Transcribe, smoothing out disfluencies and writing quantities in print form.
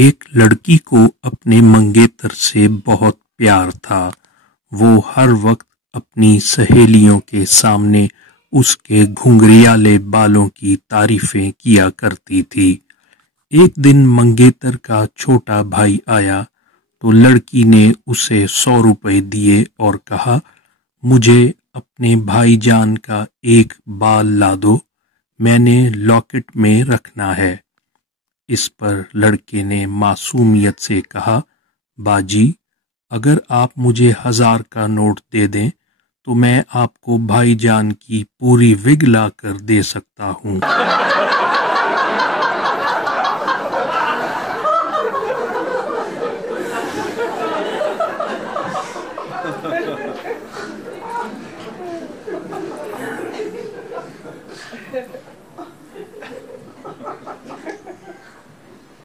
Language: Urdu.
ایک لڑکی کو اپنے منگیتر سے بہت پیار تھا۔ وہ ہر وقت اپنی سہیلیوں کے سامنے اس کے گھنگریالے بالوں کی تعریفیں کیا کرتی تھی۔ ایک دن منگیتر کا چھوٹا بھائی آیا تو لڑکی نے اسے 100 روپے دیے اور کہا، مجھے اپنے بھائی جان کا ایک بال لا دو، میں نے لاکٹ میں رکھنا ہے۔ اس پر لڑکے نے معصومیت سے کہا، باجی اگر آپ مجھے 1000 کا نوٹ دے دیں تو میں آپ کو بھائی جان کی پوری وگ لا کر دے سکتا ہوں۔